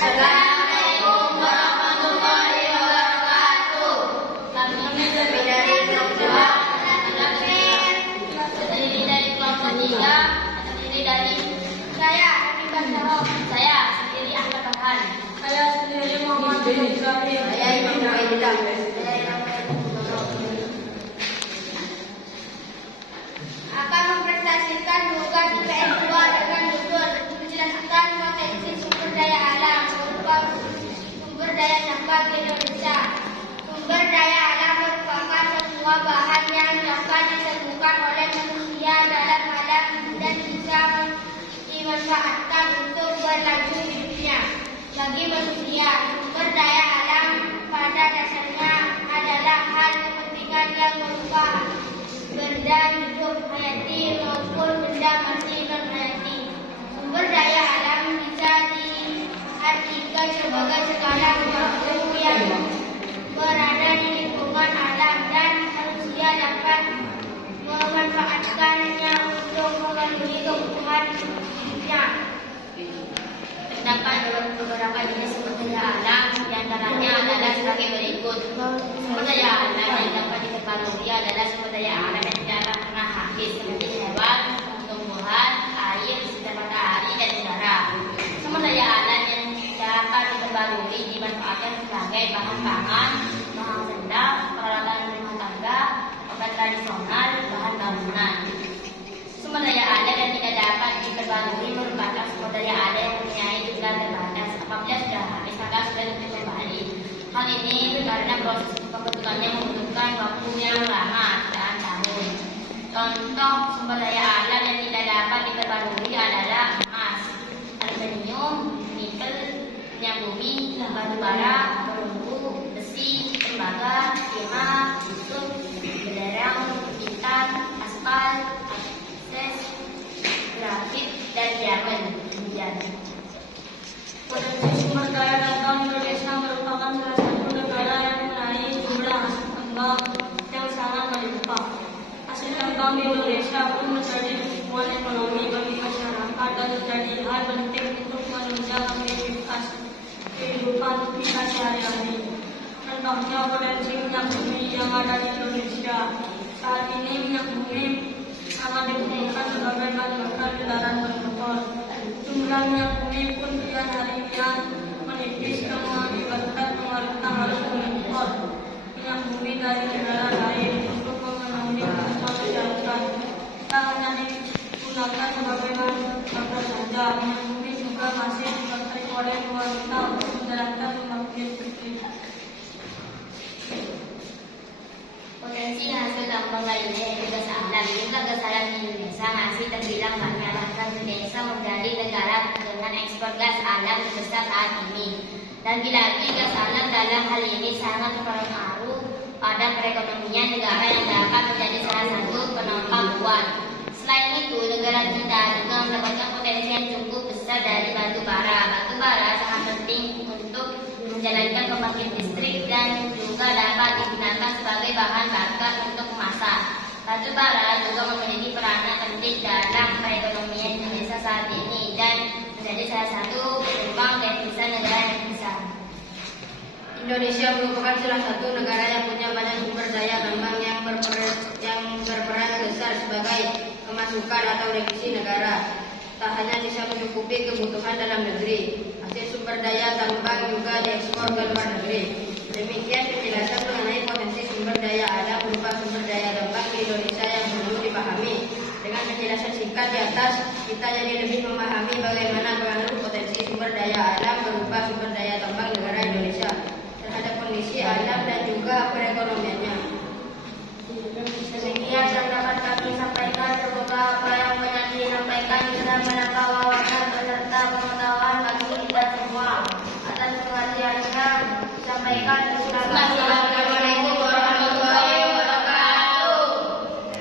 Assalamualaikum warahmatullahi wabarakatuh. Kami dari kelompok terdiri dari kelompok 3, terdiri dari saya Habibah Syaraf, saya sendiri Ahmad Farhan, saya sendiri Muhammad Ibrahim, saya Imam Ubaidillah, akan mempresentasikan tugas IPS 2 dengan judul menjelaskan potensi sumber daya alam berupa sumber daya tambang di Indonesia. Sumber daya alam merupakan sebuah bahan yang dapat ditemukan oleh manusia dalam alam dan bisa dimanfaatkan untuk berlanjut hidupnya. Bagi manusia, sumber daya alam pada dasarnya adalah hal kepentingan yang berupa benda hidup hayati maupun benda mati non hayati. Sumber daya alam bisa diartikan sebagai segala makhluk yang berada di lingkungan alam dan manusia dapat memanfaatkannya untuk memenuhi kebutuhan hidupnya. Terdapat beberapa jenis sumber daya alam, diantaranya adalah sebagai berikut. Sumber daya alam yang dapat diketahui adalah sumber daya alam yang tidak pernah habis, seperti hewan, tumbuhan, air, sinar matahari, dan udara. Sumber daya alam yang dapat diketahui dimanfaatkan sebagai bahan pangan, bahan benda, peralatan rumah tangga, obat tradisional, bahan bangunan. Sumber daya alam yang tidak dapat diketahui merupakan sumber daya alam yang mempunyai jumlah terbatas. Apabila sudah habis, maka sudah tidak kembali. Hal ini karena proses pembentukannya membutuhkan waktu yang lama, jutaan tahun. Contoh sumber daya alam yang tidak dapat diketahui adalah emas, aluminium, nikel, minyak bumi, batu bara, perunggu, besi, tembaga, timah, busuk, belerang, intan, aspal, grafit, dan diamond. Potensi sumber daya tambang Indonesia merupakan salah satu negara yang mempunyai jumlah hasil tambang yang sangat melimpah. Hasil tambang di Indonesia pun menjadi tumpuan ekonomi bagi masyarakat dan menjadi hal penting untuk menunjang aktivitas kehidupan kita sehari-hari. Contohnya potensi minyak bumi yang ada di Indonesia. Saat ini minyak bumi sangat digunakan sebagai bahan bakar kendaraan bermotor. Jumlah minyak bumi pun kian harian menipis yang mengakibatkan pemerintah harus mengimpor minyak bumi dari negara lain untuk memenuhi kebutuhan masyarakat. Tak hanya digunakan sebagai bahan bakar saja, minyak bumi juga masih dipakai oleh pemerintah untuk menjalankan pembangkit listrik. Potensi hasil tambang lainnya yaitu gas alam. Jumlah gas alam di Indonesia masih terbilang banyak, bahkan Indonesia menjadi negara dengan ekspor gas alam terbesar saat ini. Lagi-lagi gas alam dalam hal ini sangat berpengaruh pada perekonomian negara yang dapat menjadi salah satu penopang uang. Selain itu, negara kita juga mendapatkan potensi yang cukup besar dari batu bara. Batu bara sangat penting untuk menjalankan pembangkit listrik dan juga dapat digunakan sebagai bahan bakar untuk memasak. Batu bara juga memiliki peranan penting dalam perekonomian Indonesia saat ini dan menjadi salah satu penyumbang devisa negara Indonesia. Indonesia merupakan salah satu negara yang punya banyak sumber daya tambang yang berperan besar sebagai pemasukan atau devisa negara. Tak hanya bisa mencukupi kebutuhan dalam negeri, hasil sumber daya tambang juga diekspor ke luar negeri. Demikian penjelasan mengenai potensi sumber daya alam berupa sumber daya tambang di Indonesia yang perlu dipahami. Dengan penjelasan singkat di atas, kita jadi lebih memahami bagaimana pengaruh potensi sumber daya alam berupa sumber daya tambang